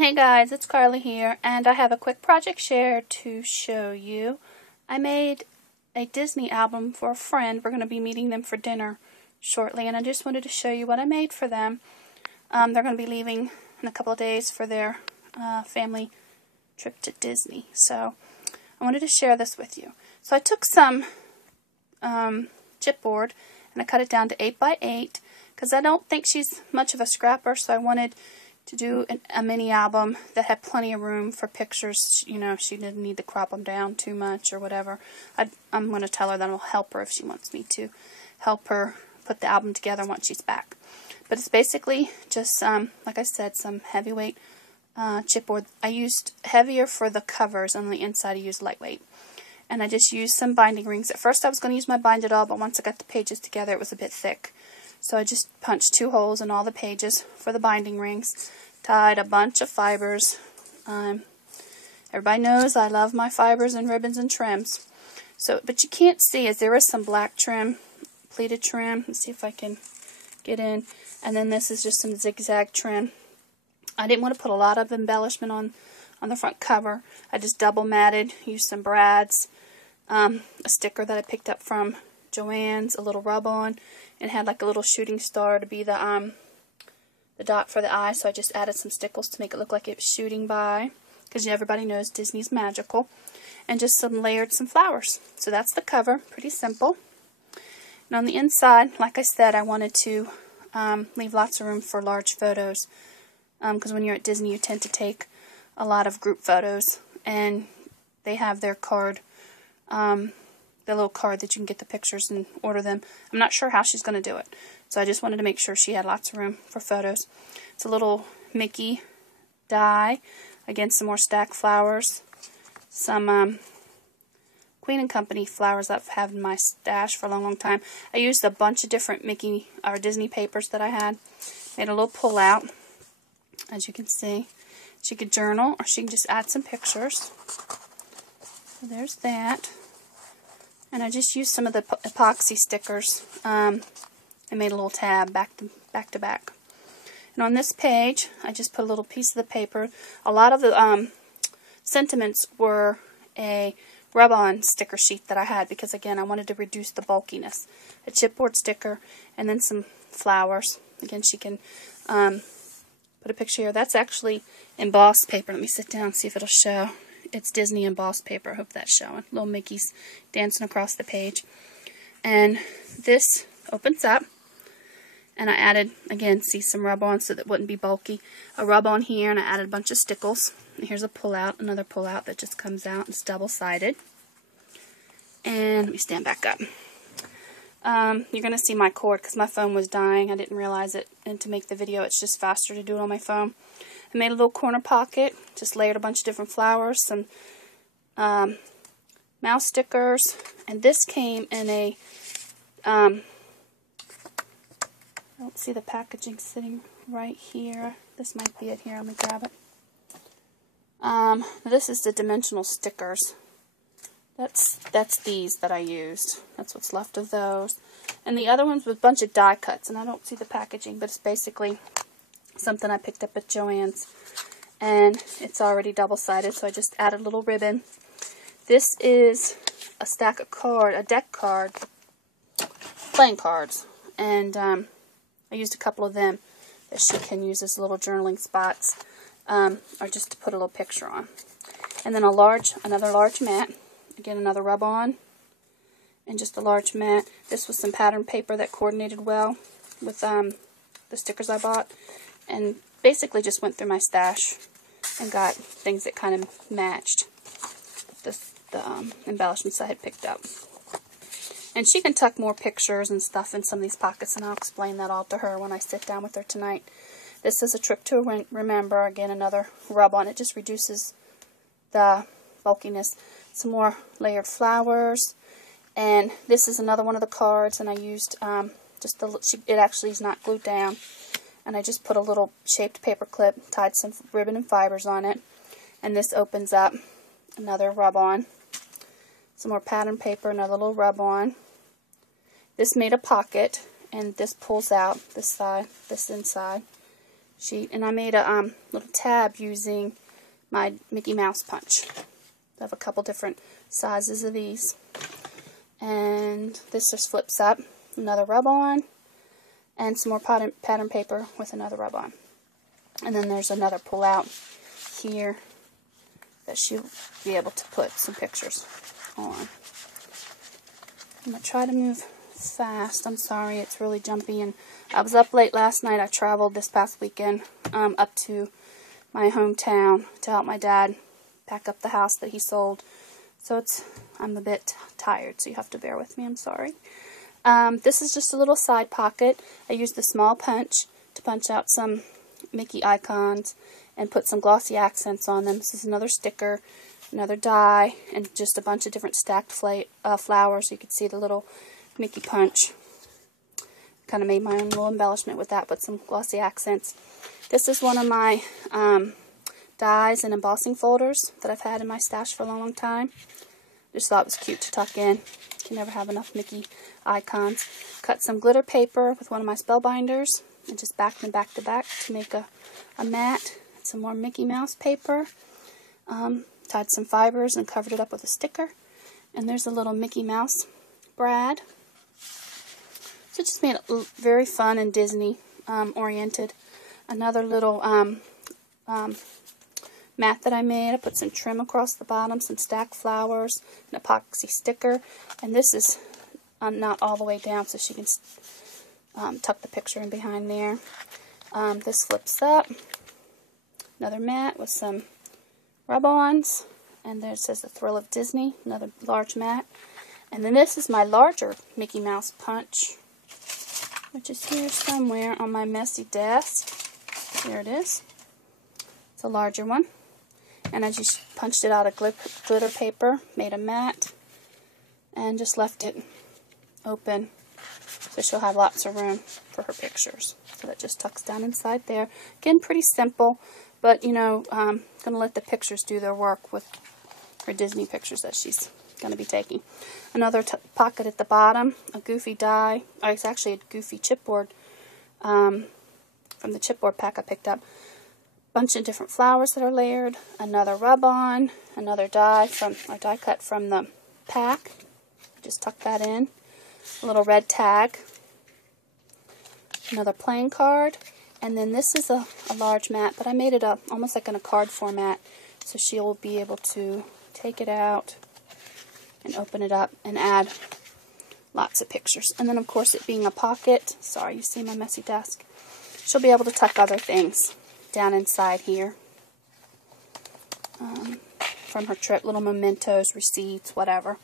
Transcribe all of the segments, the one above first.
Hey guys, it's Carly here, and I have a quick project share to show you. I made a Disney album for a friend. We're going to be meeting them for dinner shortly, and I just wanted to show you what I made for them. They're going to be leaving in a couple of days for their family trip to Disney, so I wanted to share this with you. So I took some chipboard and I cut it down to 8 by 8 because I don't think she's much of a scrapper, so I wanted to do a mini album that had plenty of room for pictures. You know, she didn't need to crop them down too much or whatever. I'm going to tell her that I'll help her if she wants me to help her put the album together once she's back. But it's basically just, like I said, some heavyweight chipboard. I used heavier for the covers. On the inside I used lightweight. And I just used some binding rings. At first I was going to use my Bind It All, but once I got the pages together it was a bit thick. So I just punched 2 holes in all the pages for the binding rings, tied a bunch of fibers. Everybody knows I love my fibers and ribbons and trims. So, but you can't see as there is some black trim, pleated trim. Let's see if I can get in. And then this is just some zigzag trim. I didn't want to put a lot of embellishment on the front cover. I just double matted, used some brads, a sticker that I picked up from Joann's, a little rub-on, and had like a little shooting star to be the dot for the eye, so I just added some stickles to make it look like it was shooting by, because everybody knows Disney's magical, and just some flowers. So that's the cover, pretty simple. And on the inside, like I said, I wanted to leave lots of room for large photos, because when you're at Disney you tend to take a lot of group photos, and they have their card, the little card that you can get the pictures and order them. I'm not sure how she's going to do it, so I just wanted to make sure she had lots of room for photos. It's a little Mickey die, again some more stacked flowers, some Queen and Company flowers I've had in my stash for a long time. I used a bunch of different Mickey or Disney papers that I had, made a little pull out, as you can see. She could journal or she can just add some pictures. So there's that. And I just used some of the epoxy stickers and made a little tab back to back. And on this page, I just put a little piece of the paper. A lot of the sentiments were a rub-on sticker sheet that I had because, again, I wanted to reduce the bulkiness. A chipboard sticker and then some flowers. Again, she can put a picture here. That's actually embossed paper. Let me sit down and see if it'll show. It's Disney embossed paper. I hope that's showing. Little Mickey's dancing across the page. And this opens up. And I added, again, see some rub-on so that it wouldn't be bulky. A rub-on here, and I added a bunch of stickles. And here's a pull-out, another pull-out that just comes out. It's double-sided. And let me stand back up. You're going to see my cord because my phone was dying. I didn't realize it. And to make the video, it's just faster to do it on my phone. I made a little corner pocket, just layered a bunch of different flowers, some mouse stickers, and this came in a, I don't see the packaging sitting right here. This might be it here. Let me grab it. This is the dimensional stickers. That's these that I used. That's what's left of those. And the other ones with a bunch of die cuts, and I don't see the packaging, but it's basically something I picked up at Joann's, and it's already double-sided, so I just added a little ribbon. This is a stack of a deck card, playing cards, and I used a couple of them that she can use as little journaling spots, or just to put a little picture on. And then another large mat, again another rub-on, and just a large mat. This was some pattern paper that coordinated well with the stickers I bought. And basically just went through my stash and got things that kind of matched the embellishments I had picked up. And she can tuck more pictures and stuff in some of these pockets, and I'll explain that all to her when I sit down with her tonight. This is a trip to remember. Again, another rub-on. It just reduces the bulkiness. Some more layered flowers. And this is another one of the cards, and I used it actually is not glued down. And I just put a little shaped paper clip, tied some ribbon and fibers on it. And this opens up, another rub-on. Some more pattern paper, another little rub-on. This made a pocket, and this pulls out this side, this inside. sheet, and I made a little tab using my Mickey Mouse punch. I have a couple different sizes of these, and this just flips up. Another rub-on, and some more pattern paper with another rub-on. And then there's another pull-out here that she'll be able to put some pictures on. I'm going to try to move fast. I'm sorry, it's really jumpy, and I was up late last night. I traveled this past weekend up to my hometown to help my dad pack up the house that he sold. So I'm a bit tired, so you have to bear with me. I'm sorry. This is just a little side pocket. I used the small punch to punch out some Mickey icons and put some glossy accents on them. This is another sticker, another die, and just a bunch of different stacked flowers. So you can see the little Mickey punch. Kind of made my own little embellishment with that, put some glossy accents. This is one of my dies and embossing folders that I've had in my stash for a long time. Just thought it was cute to tuck in. Can never have enough Mickey icons. Cut some glitter paper with one of my spellbinders and just backed them back to back to make a mat. Some more Mickey Mouse paper. Tied some fibers and covered it up with a sticker. And there's a little Mickey Mouse brad. So it just made it very fun and Disney oriented. Another little mat that I made. I put some trim across the bottom, some stacked flowers, an epoxy sticker, and this is not all the way down, so she can tuck the picture in behind there. This flips up. Another mat with some rub-ons, and there it says The Thrill of Disney, another large mat. And then this is my larger Mickey Mouse punch, which is here somewhere on my messy desk. Here it is. It's a larger one. And I just punched it out of glitter paper, made a mat, and just left it open so she'll have lots of room for her pictures. So that just tucks down inside there. Again, pretty simple, but you know, I'm going to let the pictures do their work with her Disney pictures that she's going to be taking. Another pocket at the bottom, a goofy die, or it's actually a goofy chipboard from the chipboard pack I picked up. Bunch of different flowers that are layered, another rub-on, another die cut from the pack. Just tuck that in. A little red tag, another playing card, and then this is a large mat, but I made it up almost like in a card format, so she'll be able to take it out and open it up and add lots of pictures. And then of course, it being a pocket, sorry you see my messy desk, she'll be able to tuck other things down inside here from her trip, little mementos, receipts, whatever.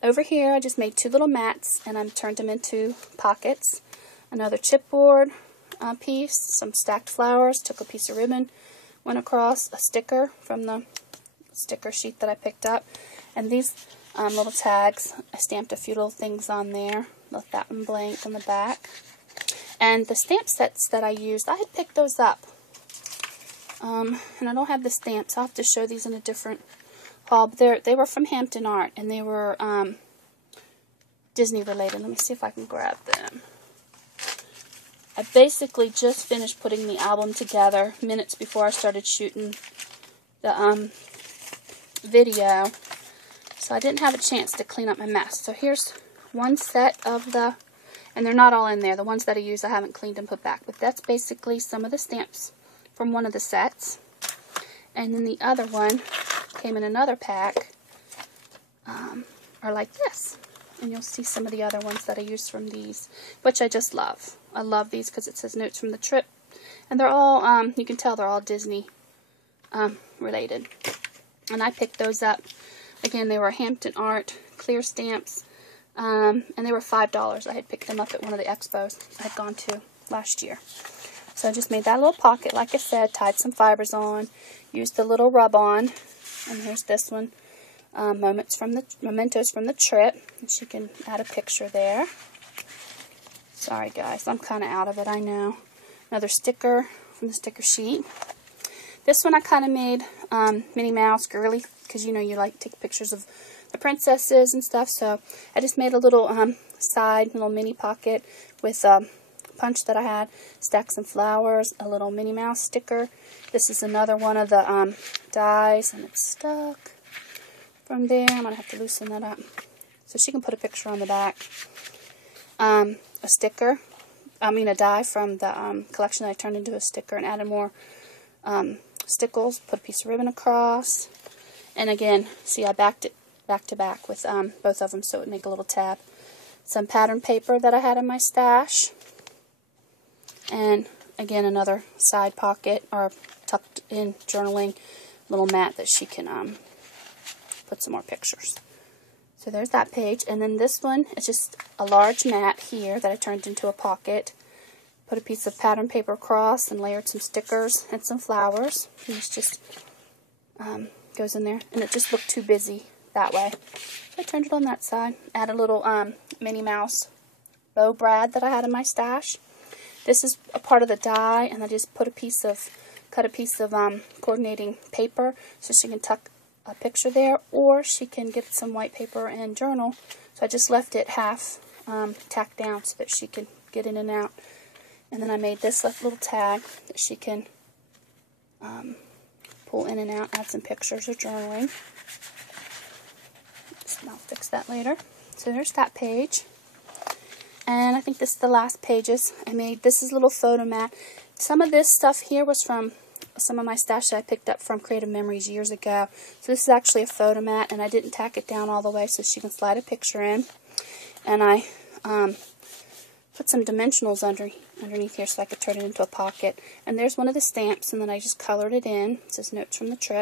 Over here I just made two little mats and I turned them into pockets. Another chipboard piece, some stacked flowers, took a piece of ribbon, went across, a sticker from the sticker sheet that I picked up, and these little tags, I stamped a few little things on there, left that one blank on the back. And the stamp sets that I used, I had picked those up. And I don't have the stamps. I'll have to show these in a different haul. But they were from Hampton Art, and they were Disney related. Let me see if I can grab them. I basically just finished putting the album together minutes before I started shooting the video. So I didn't have a chance to clean up my mess. So here's one set of and they're not all in there. The ones that I use I haven't cleaned and put back. But that's basically some of the stamps from one of the sets. And then the other one came in another pack, are like this. And you'll see some of the other ones that I used from these, which I just love. I love these because it says notes from the trip. And they're all, you can tell they're all Disney related. And I picked those up. Again, they were Hampton Art clear stamps. And they were $5. I had picked them up at one of the expos I had gone to last year. So I just made that little pocket, like I said, tied some fibers on, used the little rub-on, and here's this one, mementos from the trip, and she can add a picture there. Sorry guys, I'm kind of out of it, I know. Another sticker from the sticker sheet. This one I kind of made Minnie Mouse girly, because you know you like to take pictures of the princesses and stuff, so I just made a little little mini pocket with punch that I had, stack some flowers, a little Minnie Mouse sticker. This is another one of the dies, and it's stuck from there. I'm going to have to loosen that up so she can put a picture on the back. A sticker, a die from the collection that I turned into a sticker and added more stickles, put a piece of ribbon across, and again, see, I backed it back to back with both of them so it would make a little tab. Some pattern paper that I had in my stash, and again another side pocket or tucked in journaling little mat that she can put some more pictures. So there's that page, and then this one is just a large mat here that I turned into a pocket. Put a piece of pattern paper across and layered some stickers and some flowers. And this just goes in there, and it just looked too busy that way. So I turned it on that side. Add a little Minnie Mouse bow brad that I had in my stash. This is a part of the die, and I just cut a piece of coordinating paper so she can tuck a picture there, or she can get some white paper and journal. So I just left it half tacked down so that she can get in and out. And then I made this little tag that she can pull in and out, add some pictures or journaling. I'll fix that later. So there's that page. And I think this is the last pages I made. This is a little photo mat. Some of this stuff here was from some of my stash that I picked up from Creative Memories years ago. So this is actually a photo mat, and I didn't tack it down all the way so she can slide a picture in. And I put some dimensionals underneath here so I could turn it into a pocket. And there's one of the stamps, and then I just colored it in. It says Notes from the Trip.